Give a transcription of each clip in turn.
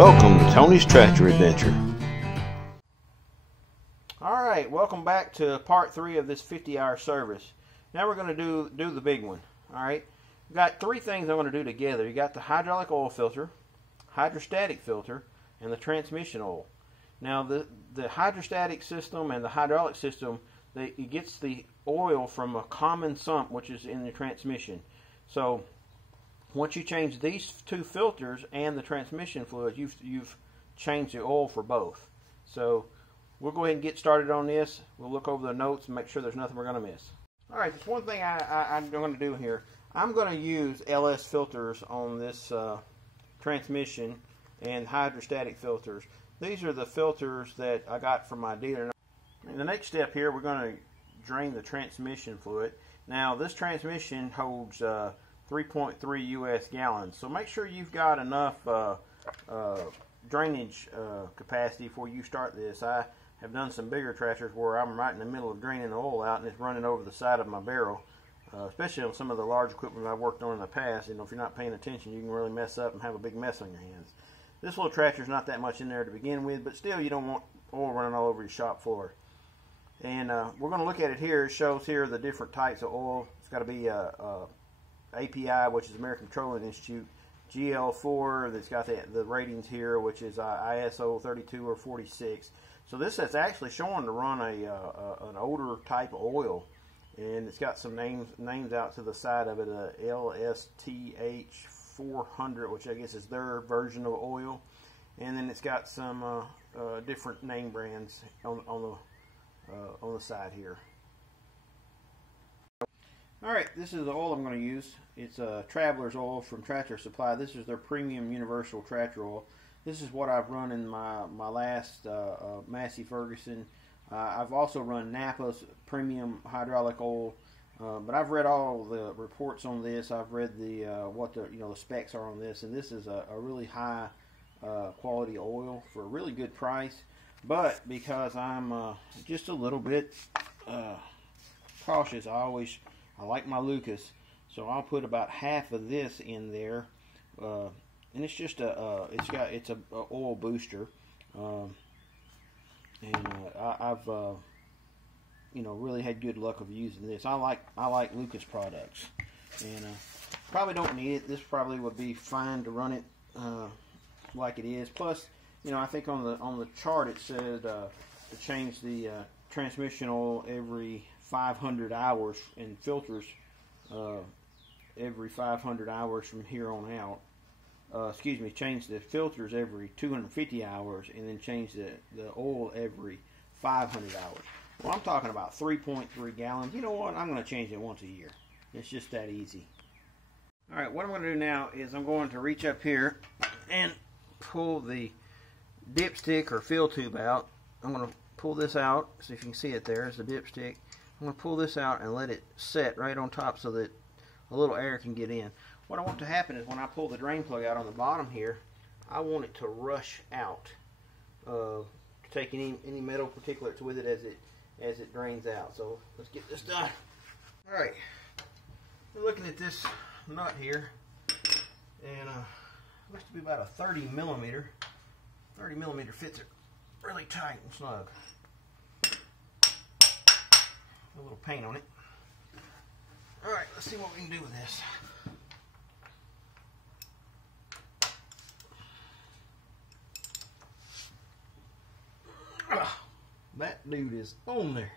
Welcome to Tony's Tractor Adventure. Alright, welcome back to part 3 of this 50-hour service. Now we're going to do the big one. Alright, we've got 3 things I'm going to do together. You got the hydraulic oil filter, hydrostatic filter, and the transmission oil. Now the hydrostatic system and the hydraulic system, it gets the oil from a common sump which is in the transmission. So once you change these 2 filters and the transmission fluid, you've changed the oil for both. So we'll go ahead and get started on this. We'll look over the notes and make sure there's nothing we're going to miss. Alright, there's one thing I'm going to do here. I'm going to use LS filters on this transmission and hydrostatic filters. These are the filters that I got from my dealer. In the next step here, we're going to drain the transmission fluid. Now this transmission holds 3.3 US gallons, so make sure you've got enough drainage capacity before you start this. I have done some bigger tractors where I'm right in the middle of draining the oil out and it's running over the side of my barrel, especially on some of the large equipment I've worked on in the past. You know, if you're not paying attention, you can really mess up and have a big mess on your hands. This little tractor's not that much in there to begin with, but still you don't want oil running all over your shop floor. And we're going to look at it here. It shows here the different types of oil. It's got to be API, which is American Petroleum Institute, GL4, that's got the ratings here, which is ISO 32 or 46. So this is actually showing to run an older type of oil, and it's got some names out to the side of it, LSTH 400, which I guess is their version of oil, and then it's got some different name brands on the side here. Alright, this is the oil I'm going to use. It's Traveler's oil from Tractor Supply. This is their premium universal tractor oil. This is what I've run in my last Massey Ferguson. I've also run Napa's premium hydraulic oil, but I've read all the reports on this. I've read the what the specs are on this, and this is a really high quality oil for a really good price. But because I'm just a little bit cautious, I like my Lucas, so I'll put about half of this in there, and it's just it's a oil booster, and I've really had good luck of using this. I like Lucas products, and probably don't need it. This probably would be fine to run it like it is. Plus, I think on the chart it said to change the transmission oil every 500 hours and filters every 500 hours from here on out. Change the filters every 250 hours and then change the oil every 500 hours. Well, I'm talking about 3.3 gallons. You know what? I'm going to change it once a year. It's just that easy. Alright, what I'm going to do now is I'm going to reach up here and pull the dipstick or fill tube out. I'm going to pull this out, so if you can see it there, it's the dipstick. I'm going to pull this out and let it set right on top so that a little air can get in. What I want to happen is when I pull the drain plug out on the bottom here, I want it to rush out, to take any metal particulates with it as it drains out. So let's get this done. Alright, we're looking at this nut here, and it looks to be about a 30 millimeter. 30 millimeter fits it really tight and snug. A little paint on it. Alright, let's see what we can do with this. That dude is on there.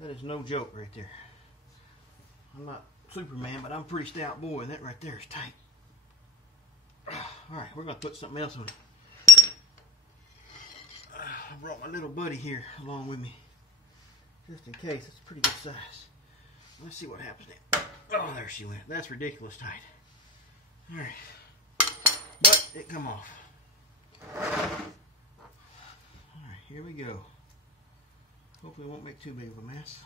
That is no joke right there. I'm not Superman, but I'm a pretty stout boy, and that right there is tight. Alright, we're going to put something else on it. I brought my little buddy here along with me, just in case. It's a pretty good size. Let's see what happens now. Oh, there she went. That's ridiculous tight. Alright. But it come off. Alright, here we go. Hopefully it won't make too big of a mess.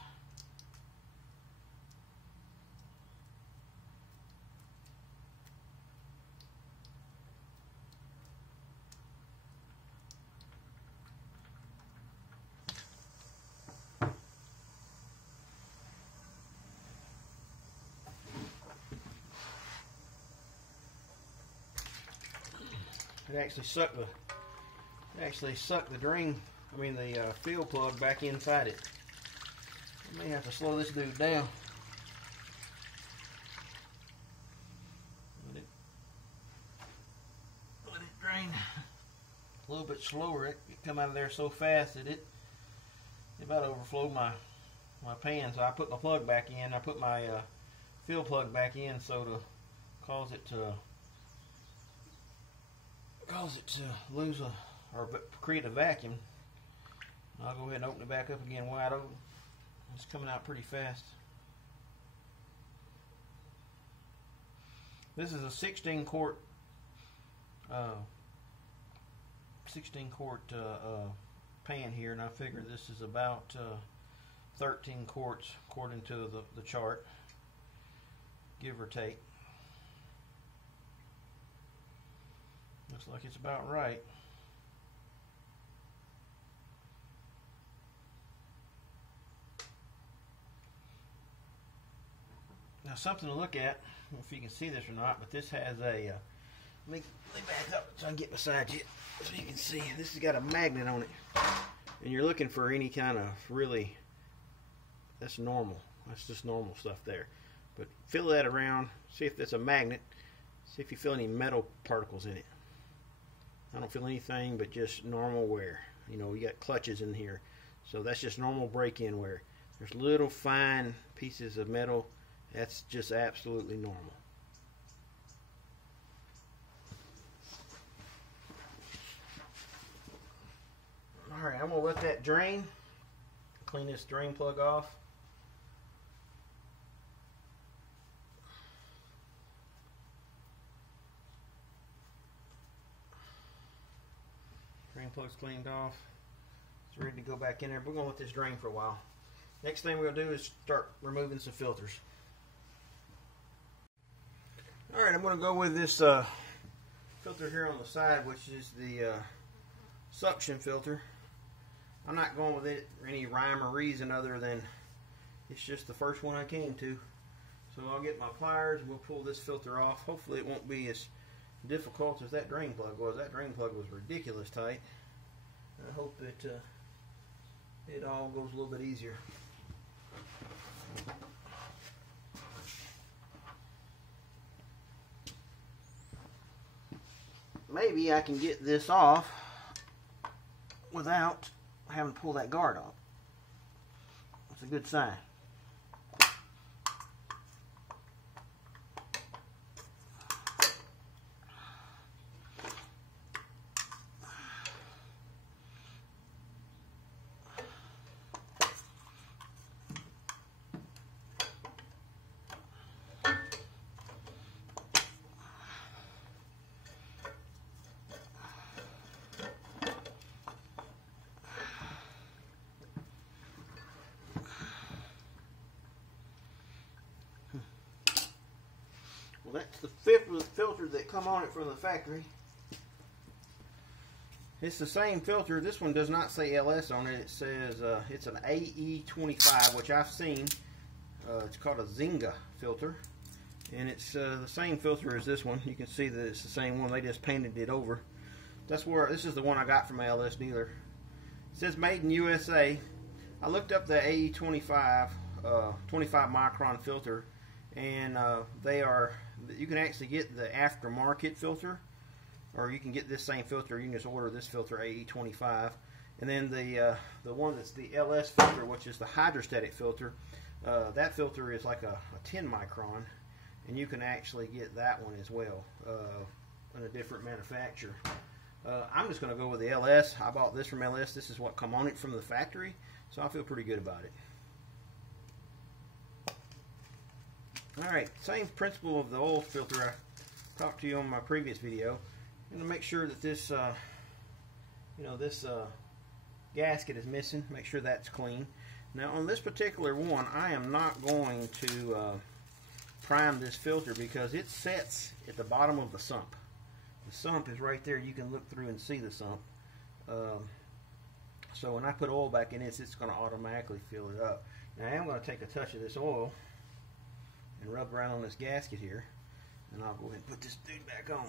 actually suck the drain, the fill plug back inside it. I may have to slow this dude down. Let it drain a little bit slower. It come out of there so fast that it about overflowed my pan. So I put my plug back in. I put my fill plug back in so to cause it to lose or create a vacuum. I'll go ahead and open it back up again wide open. It's coming out pretty fast. This is a 16 quart pan here, and I figure this is about 13 quarts according to the chart, give or take. Looks like it's about right. Now, something to look at, I don't know if you can see this or not, but this has a, let me back up so I can get beside you so you can see. This has got a magnet on it. And you're looking for any kind of really, that's normal. That's just normal stuff there. But feel that around, see if that's a magnet, see if you feel any metal particles in it. I don't feel anything but just normal wear. You know, you got clutches in here. So that's just normal break-in wear. There's little fine pieces of metal. That's just absolutely normal. Alright, I'm going to let that drain. Clean this drain plug off. Drain plug's cleaned off. It's ready to go back in there. We're going to let this drain for a while. Next thing we're going to do is start removing some filters. Alright, I'm going to go with this filter here on the side, which is the suction filter. I'm not going with it for any rhyme or reason other than it's just the first one I came to. So I'll get my pliers and we'll pull this filter off. Hopefully it won't be as difficult as that drain plug was. That drain plug was ridiculous tight. I hope that it all goes a little bit easier. Maybe I can get this off without having to pull that guard off. That's a good sign. Well, that's the filter that come on it from the factory. It's the same filter. This one does not say LS on it. It says it's an AE25, which I've seen. It's called a Zinga filter, and it's the same filter as this one. You can see that it's the same one. They just painted it over. This is the one I got from my LS dealer. It says made in USA. I looked up the AE25 25 micron filter, and you can actually get the aftermarket filter, or you can get this same filter. You can just order this filter, AE25, and then the one that's the LS filter, which is the hydrostatic filter. That filter is like a 10 micron, and you can actually get that one as well in a different manufacturer. I'm just going to go with the LS. I bought this from LS. This is what come on it from the factory, so I feel pretty good about it. Alright, same principle of the oil filter I talked to you on my previous video. I'm going to make sure that this, this gasket is missing. Make sure that's clean. Now on this particular one, I am not going to prime this filter because it sets at the bottom of the sump. The sump is right there. You can look through and see the sump. So when I put oil back in this, it's going to automatically fill it up. Now I am going to take a touch of this oil and rub around on this gasket here, and I'll go ahead and put this dude back on.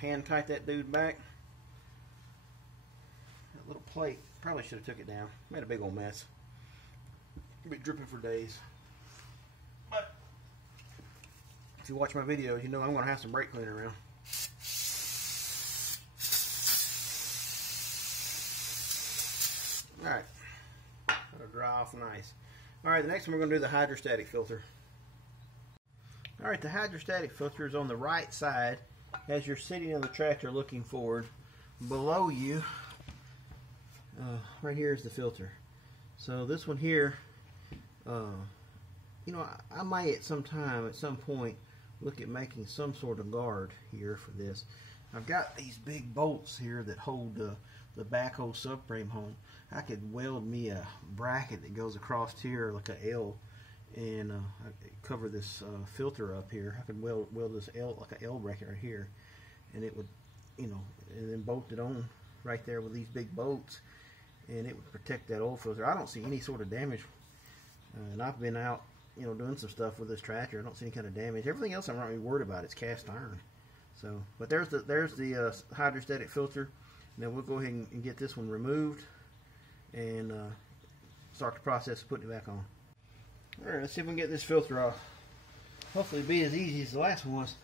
hand tight that dude back. That little plate, probably should have took it down. Made a big old mess. It'll be dripping for days. But if you watch my videos, you know I'm going to have some brake cleaner around. Alright, that'll dry off nice. Alright, the next one we're going to do the hydrostatic filter. Alright, the hydrostatic filter is on the right side as you're sitting in the tractor looking forward. Below you, right here is the filter. So this one here, you know, I might at some point, look at making some sort of guard here for this. I've got these big bolts here that hold the backhoe subframe home. I could weld me a bracket that goes across here like a L, and cover this filter up here. I could weld this L, like a L bracket right here, and it would, you know, and then bolt it on right there with these big bolts, and it would protect that oil filter. I don't see any sort of damage, and I've been out, you know, doing some stuff with this tractor. I don't see any kind of damage. Everything else I'm not really worried about. It's cast iron. So, but there's the hydrostatic filter. Now we'll go ahead and get this one removed and start the process of putting it back on. Alright, let's see if we can get this filter off. Hopefully it'll be as easy as the last one was.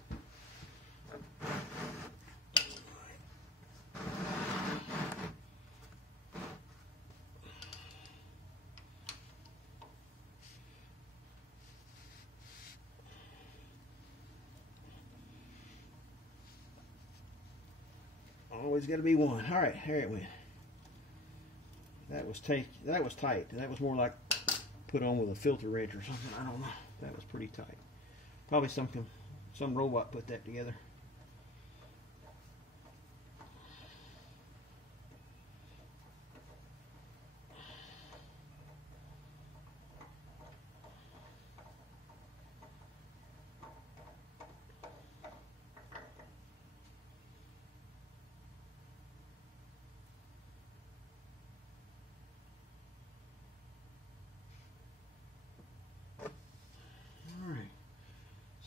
Always got to be one. All right, here it went. That was tight. That was more like put on with a filter wrench or something. I don't know. That was pretty tight. Probably some robot put that together.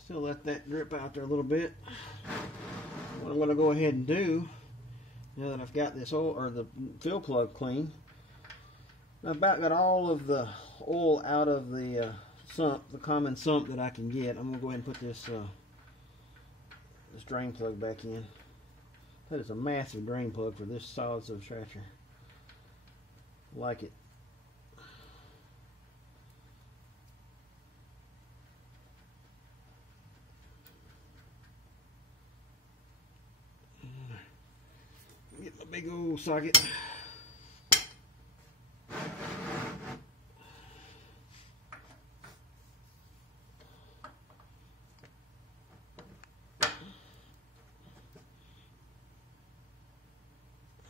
Still let that drip out there a little bit. What I'm going to go ahead and do, now that I've got this oil, or the fill plug clean, I've about got all of the oil out of the sump, the common sump that I can get. I'm going to go ahead and put this this drain plug back in. That is a massive drain plug for this solid subtractor. Like it. Get my big old socket.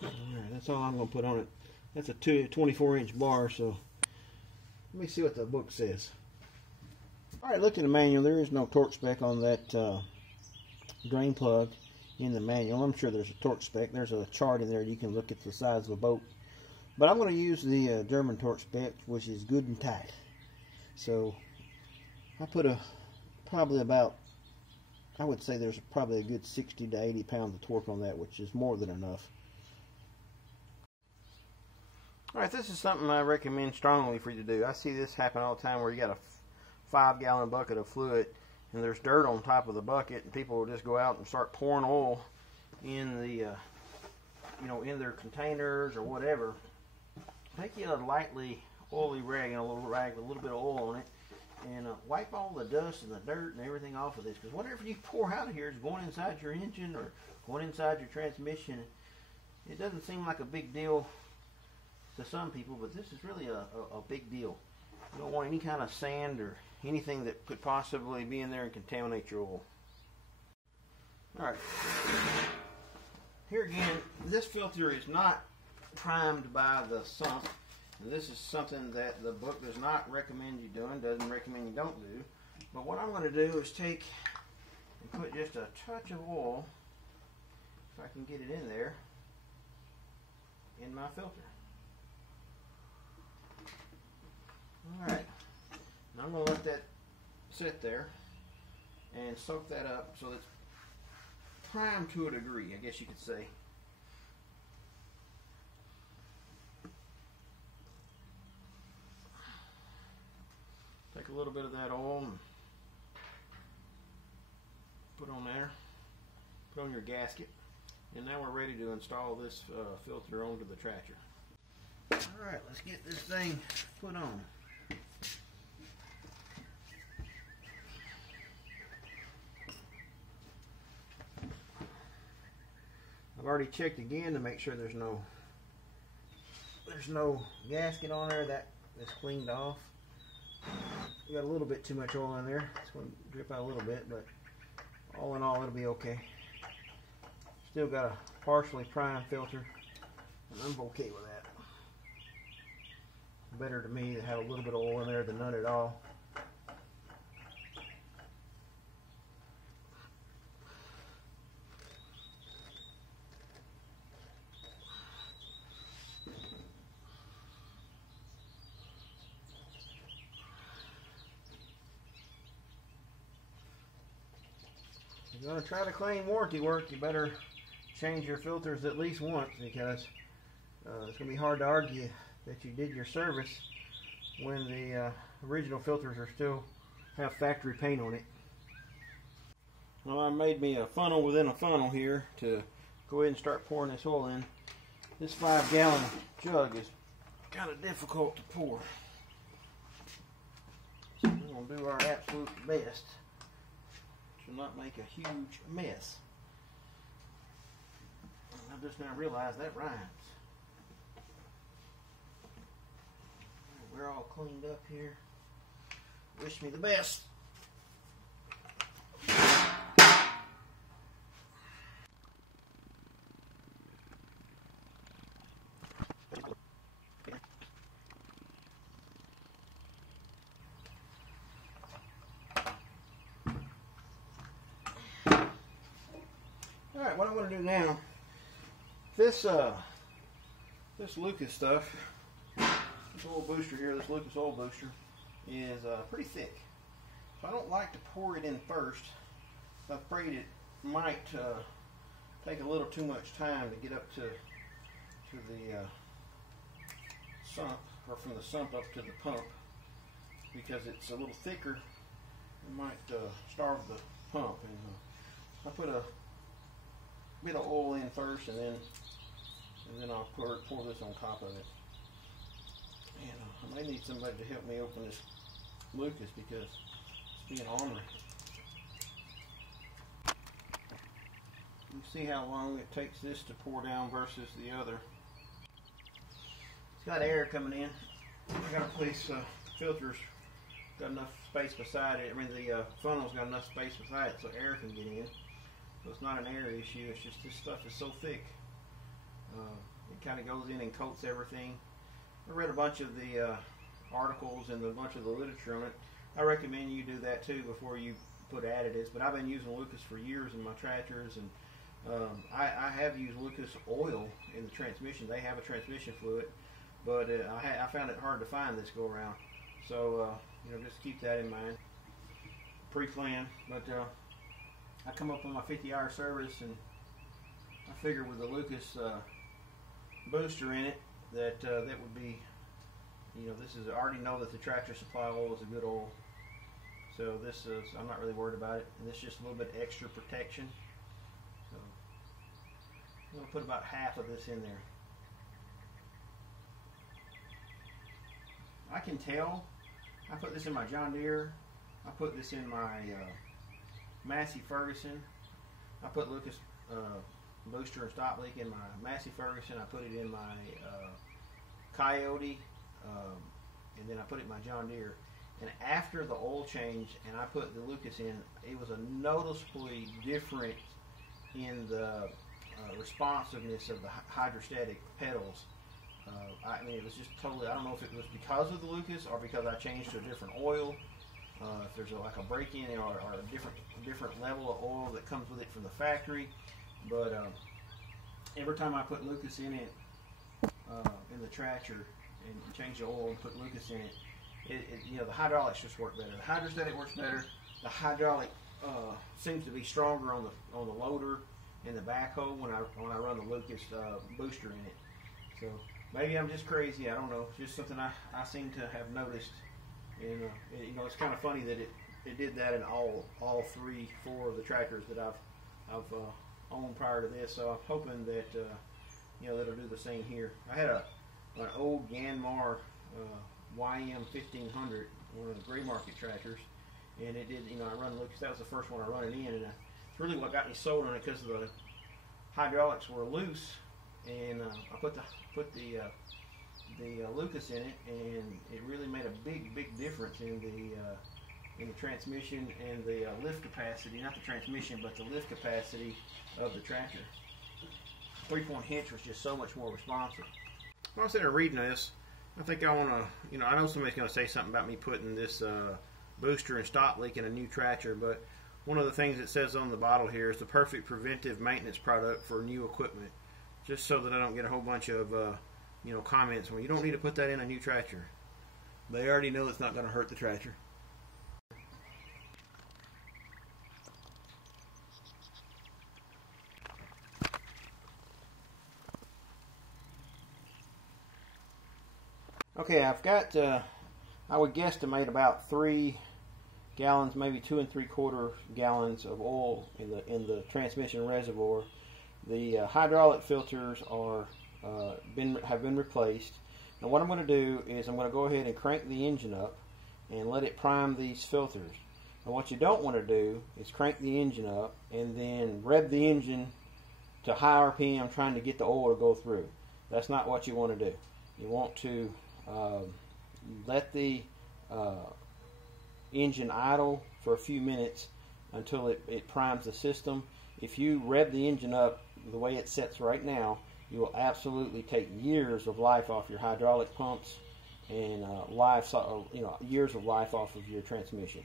Alright, that's all I'm going to put on it. That's a 24-inch bar, so let me see what the book says. Alright, look at the manual. There is no torque spec on that drain plug in the manual. I'm sure there's a torque spec. There's a chart in there. You can look at the size of a boat. But I'm going to use the German torque spec, which is good and tight. So I put probably about, I would say there's probably a good 60 to 80 pounds of torque on that, which is more than enough. Alright, this is something I recommend strongly for you to do. I see this happen all the time where you got a 5-gallon bucket of fluid and there's dirt on top of the bucket, and people will just go out and start pouring oil in the, you know, in their containers or whatever. Take you a lightly oily rag and a little rag with a little bit of oil on it, and wipe all the dust and the dirt and everything off of this. Because whatever you pour out of here is going inside your engine or going inside your transmission. It doesn't seem like a big deal to some people, but this is really a big deal. You don't want any kind of sand or anything that could possibly be in there and contaminate your oil. Alright, here again, this filter is not primed by the sump. And this is something that the book does not recommend you doing, doesn't recommend you don't do. But what I'm going to do is take and put just a touch of oil, if I can get it in there, in my filter. Alright, now I'm going to let that sit there and soak that up so that primed to a degree, I guess you could say. Take a little bit of that oil and put on there. Put on your gasket. And now we're ready to install this filter onto the tractor. Alright, let's get this thing put on. I've already checked again to make sure there's no gasket on there. That is cleaned off. We got a little bit too much oil in there. It's going to drip out a little bit, but all in all, it'll be okay. Still got a partially primed filter, and I'm okay with that. Better to me to have a little bit of oil in there than none at all. If you're going to try to claim warranty work, you better change your filters at least once, because it's going to be hard to argue that you did your service when the original filters are still have factory paint on it. Well, I made me a funnel within a funnel here to go ahead and start pouring this oil in. This 5-gallon jug is kind of difficult to pour, so we're going to do our absolute best to not make a huge mess. I just now realized that rhymes. We're all cleaned up here. Wish me the best. Alright, what I'm going to do now, this Lucas stuff, this oil booster here, this Lucas oil booster, is pretty thick. So I don't like to pour it in first. I'm afraid it might take a little too much time to get up to the sump, or from the sump up to the pump, because it's a little thicker. It might starve the pump. And I put a bit of oil in first, and then I'll pour this on top of it. And I may need somebody to help me open this Lucas, because it's being ornery. You see how long it takes this to pour down versus the other. It's got air coming in. I got to place filters, got enough space beside it. I mean, the funnel's got enough space beside it so air can get in. So it's not an air issue. It's just this stuff is so thick. It kind of goes in and coats everything. I read a bunch of the articles and a bunch of the literature on it. I recommend you do that too before you put additives. But I've been using Lucas for years in my tractors, and I have used Lucas oil in the transmission. They have a transmission fluid, but I found it hard to find this go around. So just keep that in mind. Pre-plan, but I come up on my 50-hour service, and I figure with the Lucas booster in it that that would be, this is, I already know that the Tractor Supply oil is a good oil, so this is, I'm not really worried about it, and this is just a little bit extra protection. So I'm going to put about half of this in there. I can tell. I put this in my John Deere. I put this in my Massey Ferguson. I put Lucas booster and stop leak in my Massey Ferguson. I put it in my Coyote, and then I put it in my John Deere. And after the oil change and I put the Lucas in, it was a noticeably different in the responsiveness of the hydrostatic pedals. I mean, it was just totally, I don't know if it was because of the Lucas or because I changed to a different oil. If there's like a break-in or a different level of oil that comes with it from the factory. But every time I put Lucas in it, in the tractor, and change the oil and put Lucas in it, the hydraulics just work better. The hydrostatic works better. The hydraulic seems to be stronger on the loader, and the backhoe when I run the Lucas booster in it. So maybe I'm just crazy. I don't know. It's just something I seem to have noticed. And you know, it's kind of funny that it did that in all 4 of the tractors that I've owned prior to this. So I'm hoping that you know, that'll do the same here. I had an old Yanmar YM 1500, one of the gray market tractors, and it did. You know, I run Lucas. That was the first one I run it in, and it's really what got me sold on it, because the hydraulics were loose, and I put the Lucas in it, and it really made a big difference in the transmission and the lift capacity. Not the transmission, but the lift capacity of the tractor. 3-point hitch was just so much more responsive. While I was sitting there reading this, I think I want to, you know, I know somebody's going to say something about me putting this booster and stop leak in a new tractor, but one of the things it says on the bottle here is the perfect preventive maintenance product for new equipment. Just so that I don't get a whole bunch of you know, comments, well, you don't need to put that in a new tractor. They already know it's not going to hurt the tractor. Okay, I've got, I would guesstimate about 3 gallons, maybe 2 3/4 gallons of oil in the transmission reservoir. The hydraulic filters are have been replaced. Now what I'm going to do is I'm going to go ahead and crank the engine up and let it prime these filters. And what you don't want to do is crank the engine up and then rev the engine to high RPM trying to get the oil to go through. That's not what you want to do. You want to let the engine idle for a few minutes until it primes the system. If you rev the engine up the way it sets right now, you will absolutely take years of life off your hydraulic pumps and you know, years of life off of your transmission.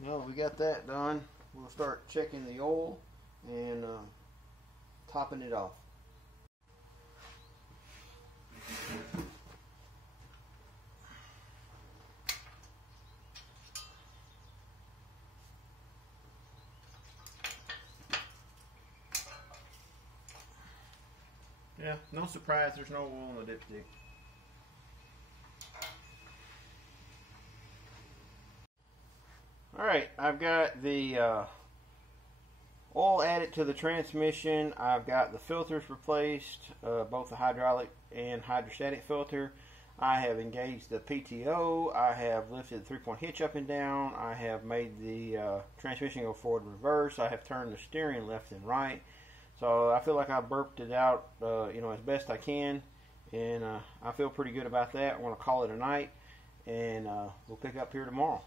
Now that we got that done, we'll start checking the oil and topping it off. Yeah, no surprise, there's no oil in the dipstick. Alright, I've got the oil added to the transmission. I've got the filters replaced, both the hydraulic and hydrostatic filter. I have engaged the PTO. I have lifted the 3-point hitch up and down. I have made the transmission go forward and reverse. I have turned the steering left and right. So I feel like I burped it out, you know, as best I can, and I feel pretty good about that. I want to call it a night, and we'll pick up here tomorrow.